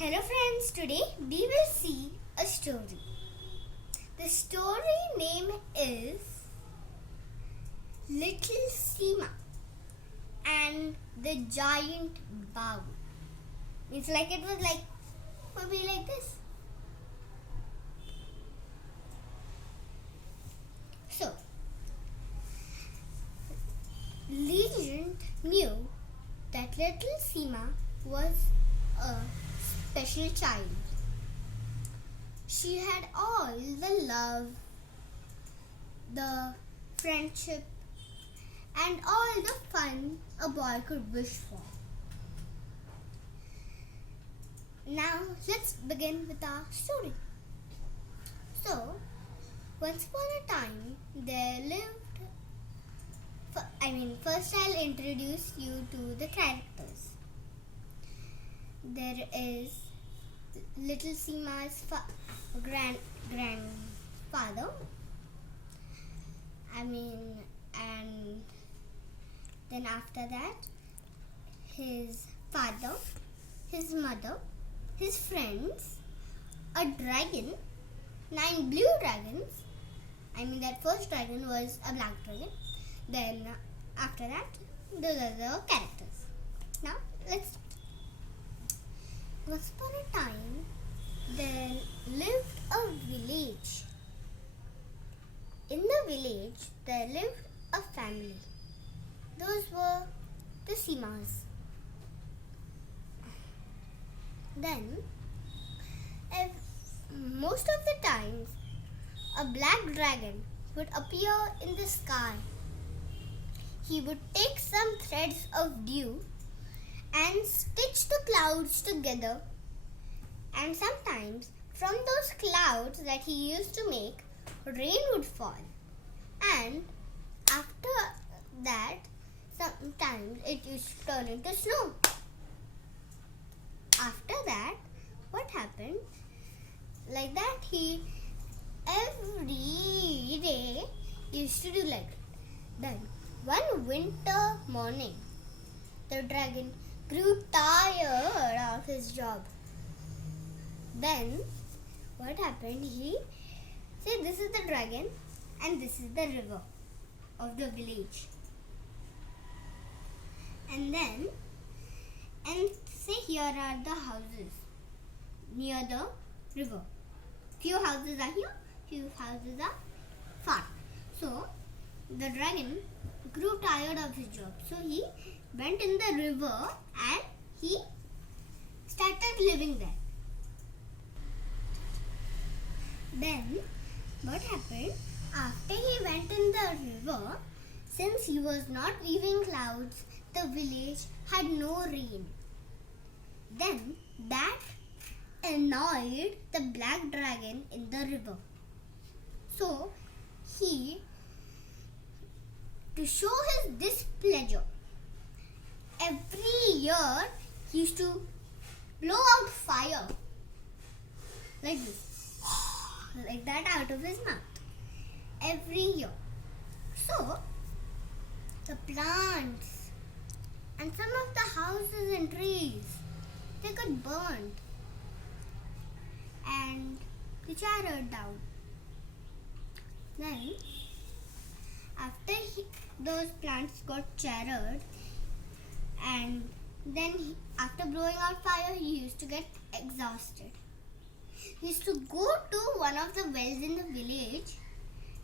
Hello friends, today we will see a story. The story name is Little Sima and the Giant Bowl. It's like it was like maybe like this. So, legend knew that little Sima was a special child. She had all the love, the friendship, and all the fun a boy could wish for. Now let's begin with our story. So, once upon a time there lived. First I'll introduce you to the characters. There is little Sima's grandfather. And then after that, his father, his mother, his friends, a dragon, 9 blue dragons. That first dragon was a black dragon. Then after that, those are the characters. Now let's start. Once upon a time, there lived a village. In the village, there lived a family. Those were the Simas. Then, most of the times, a black dragon would appear in the sky. He would take some threads of dew and stitch the clouds together, and sometimes from those clouds that he used to make, rain would fall, and after that sometimes it used to turn into snow. After that, what happened? Like that, he every day used to do like that. Then one winter morning, the dragon grew tired of his job. Then what happened? He said, "This is the dragon and this is the river of the village." And say here are the houses near the river. Few houses are here, few houses are far. So the dragon grew tired of his job. So he went in the river and he started living there. Then what happened? After he went in the river, since he was not weaving clouds, the village had no rain. Then that annoyed the black dragon in the river. So he, to show his displeasure, every year he used to blow out fire like this, like that out of his mouth every year. So the plants and some of the houses and trees, they got burned and they charred down. Then after those plants got charred, and then after blowing out fire, he used to get exhausted. He used to go to one of the wells in the village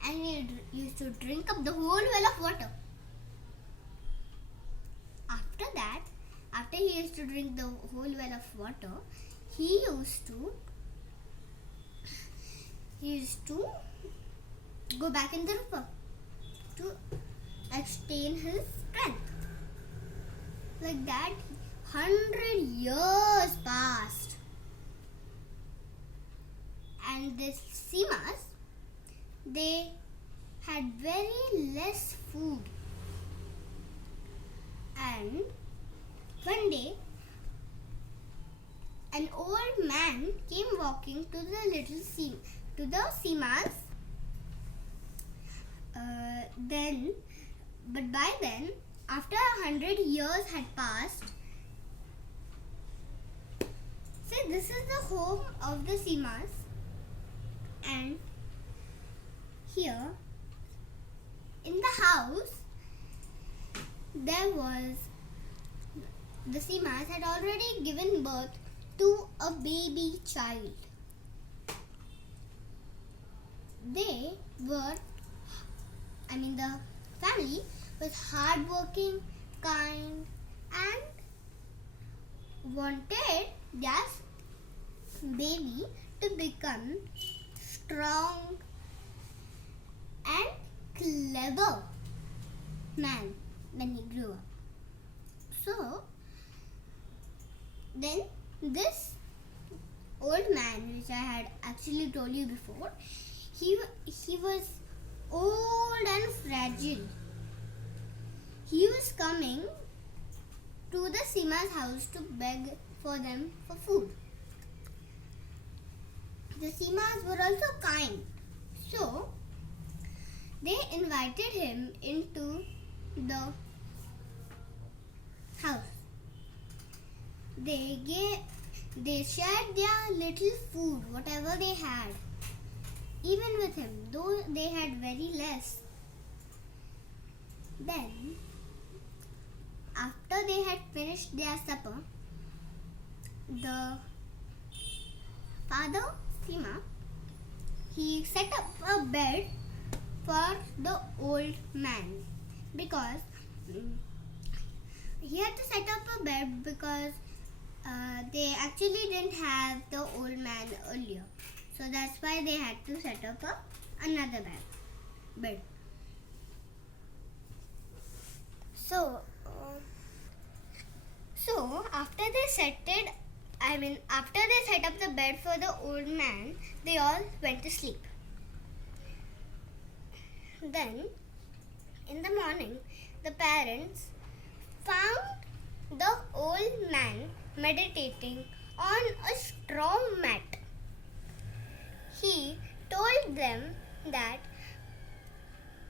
and he used to drink up the whole well of water. After that, after he used to drink the whole well of water, he used to go back in the river to sustain his strength. Like that, 100 years passed, and the Simas, they had very less food. And one day, an old man came walking to the Simas. But by then, after 100 years had passed, see this is the home of the Simas, and here in the house there was the Simas had already given birth to a baby child. The family was hardworking, kind, and wanted their baby to become strong and clever man when he grew up. So then this old man, which I had actually told you before, he was old and fragile. He was coming to the Sima's house to beg for them for food. The Simas were also kind, so they invited him into the house. They shared their little food, whatever they had, even with him, though they had very less. Then, after they had finished their supper, the father, Sima, he set up a bed for the old man because he had to set up a bed because they actually didn't have the old man earlier. So that's why they had to set up another bed. So after they set up the bed for the old man, they all went to sleep. Then, in the morning, the parents found the old man meditating on a straw mat. He told them that,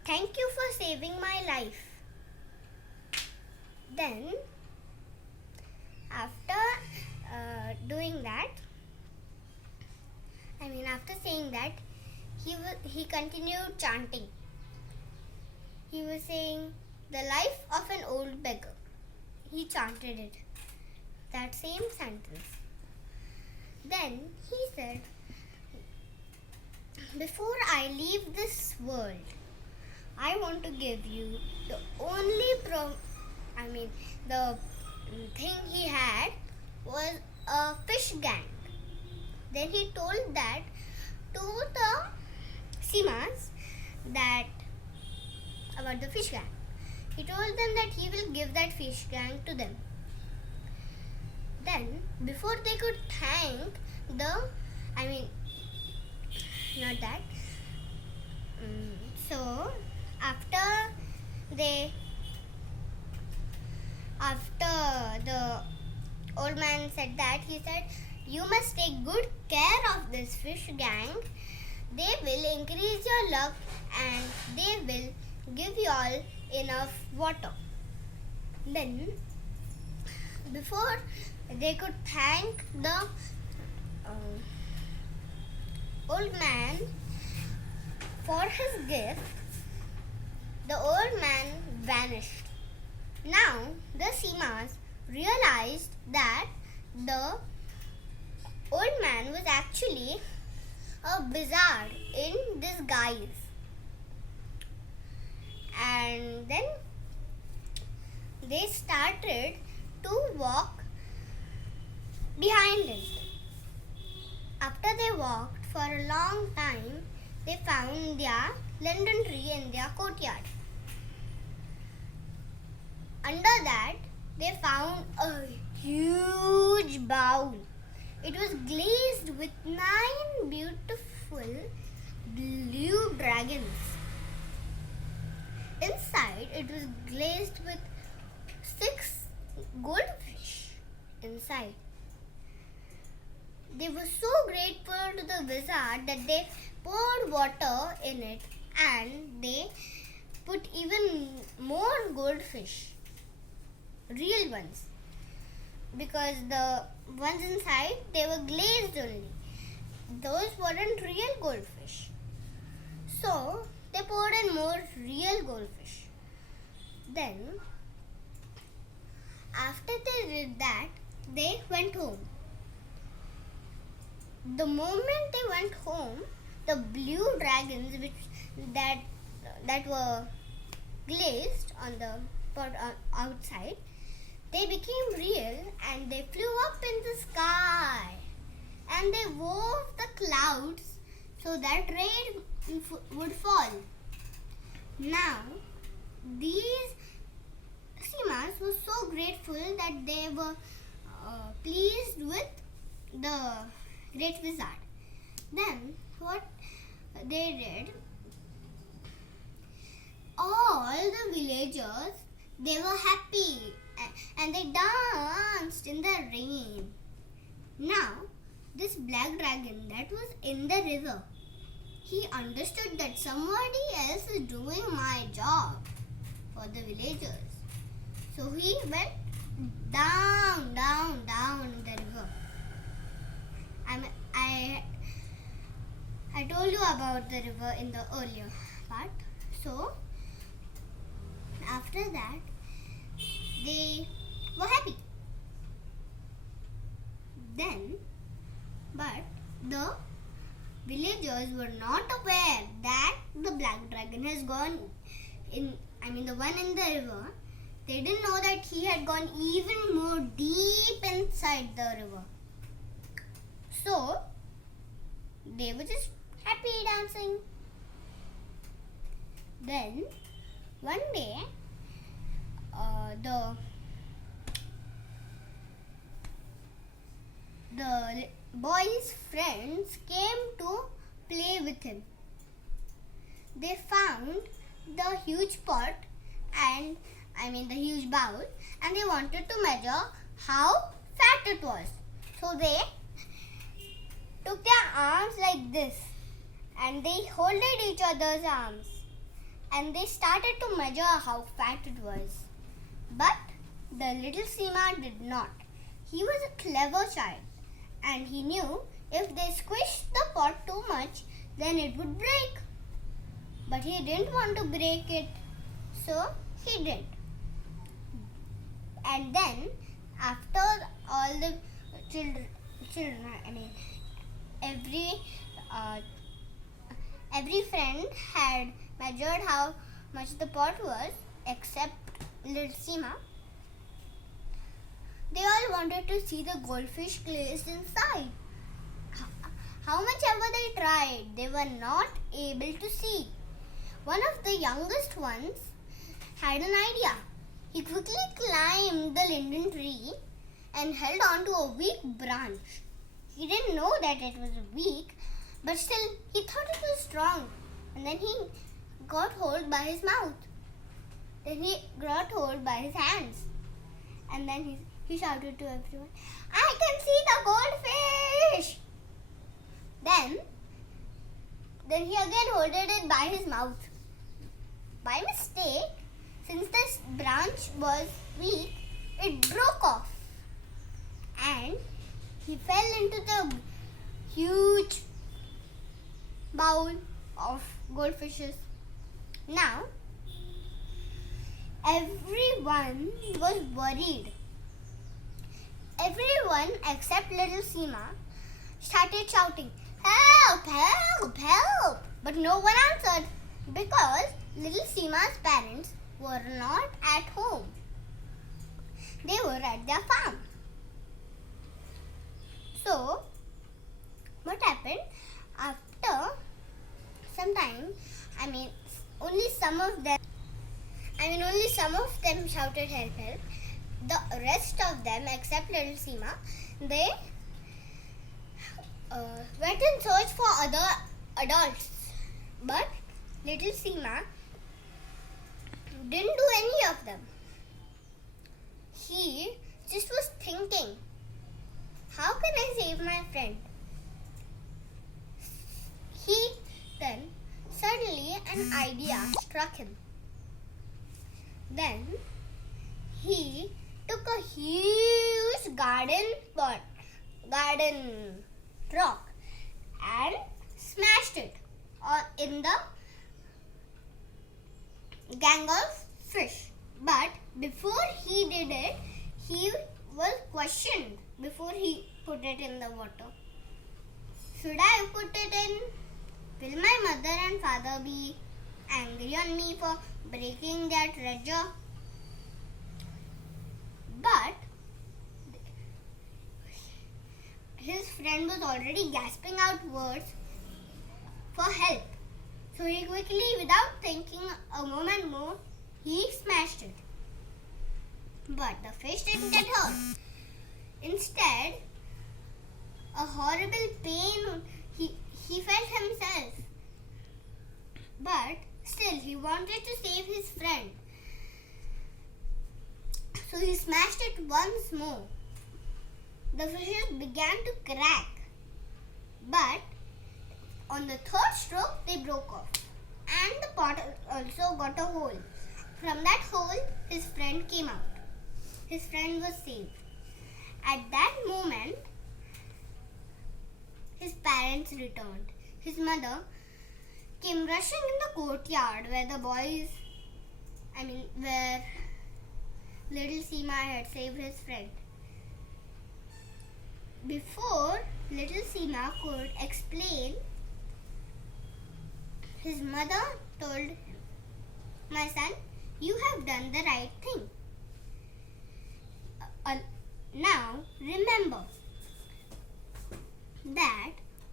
"Thank you for saving my life." Then, after after saying that, he continued chanting. He was saying, "The life of an old beggar." He chanted it, that same sentence. Then he said, "Before I leave this world, I want to give you the only the thing he had was a fish gang." Then he told that to the Simas about the fish gang. He told them that he will give that fish gang to them. Then, before they could thank so after the old man said that, he said, "You must take good care of this fish gang. They will increase your luck and they will give you all enough water." Then, before they could thank the old man for his gift, the old man vanished. Now, the Simas realized that the old man was actually a wizard in disguise. And then they started to walk behind him. After they walked for a long time, they found their linden tree in their courtyard. Under that, they found a huge bowl. It was glazed with 9 beautiful blue dragons. Inside, it was glazed with 6 goldfish inside. They were so grateful to the wizard that they poured water in it and they put even more goldfish, real ones, because the ones inside, they were glazed only. Those weren't real goldfish. So they poured in more real goldfish. Then, after they did that, they went home. The moment they went home, the blue dragons that were glazed on the pot outside, they became real and they flew up in the sky. And they wove the clouds so that rain would fall. Now, these Simas were so grateful that they were pleased with the great wizard. Then, what they did, all the villagers, they were happy and they danced in the rain. Now, this black dragon that was in the river, he understood that somebody else is doing my job for the villagers. So he went down in the river. I told you about the river in the earlier part. So after that, they were happy. Then, but the villagers were not aware that the black dragon has gone in, the one in the river. They didn't know that he had gone even more deep inside the river. So, they were just happy dancing. Then, one day, the boy's friends came to play with him. They found the huge pot and the huge bowl, and they wanted to measure how fat it was. So they took their arms like this and they holded each other's arms and they started to measure how fat it was. But the little Sima did not. He was a clever child and he knew if they squished the pot too much, then it would break. But he didn't want to break it, so he didn't. And then, after all the children, every friend had measured how much the pot was, except little Sima, they all wanted to see the goldfish glazed inside. How much ever they tried, they were not able to see. One of the youngest ones had an idea. He quickly climbed the linden tree and held on to a weak branch. He didn't know that it was weak, but still he thought it was strong. And then he got hold by his mouth. Then he got hold by his hands. And then he shouted to everyone, "I can see the goldfish!" Then he again holded it by his mouth. By mistake, since this branch was weak, it broke off. And he fell into the huge bowl of goldfishes. Now, everyone was worried. Everyone except little Sima started shouting, "Help! Help! Help!" But no one answered because little Sima's parents were not at home. They were at their farm. So, what happened? After some time, only some of them shouted help, help. The rest of them, except little Sima, they went in search for other adults. But little Sima didn't do any of them. He just was thinking, how can I save my friend? Then suddenly an idea struck him. Then he took a huge garden pot garden rock and smashed it in the gang of fish. But before he did it, he was questioned before he put it in the water. Should I put it in? Will my mother and father be angry on me for breaking their treasure? But his friend was already gasping out words for help. So he quickly, without thinking a moment more, he smashed it. But the fish didn't get hurt. Instead, a horrible pain he felt himself. But still, he wanted to save his friend. So he smashed it once more. The fishes began to crack. But on the third stroke, they broke off. And the pot also got a hole. From that hole, his friend came out. His friend was saved. At that moment, his parents returned. His mother came rushing in the courtyard where where little Sima had saved his friend. Before little Sima could explain, his mother told him, "My son, you have done the right thing. Now remember that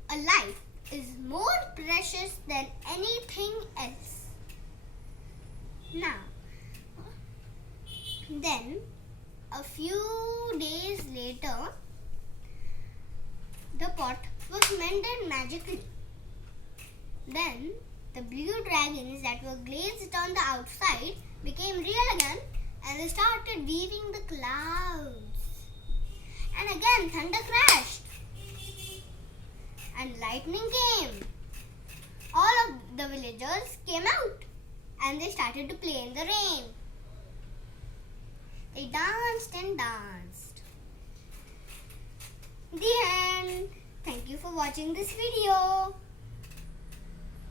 a life is more precious than anything else." Then, a few days later, the pot was mended magically. Then, the blue dragons that were glazed on the outside became real again, and they started weaving the clouds. And again, thunder crashed. And lightning came. All of the villagers came out and they started to play in the rain. They danced and danced. The end. Thank you for watching this video.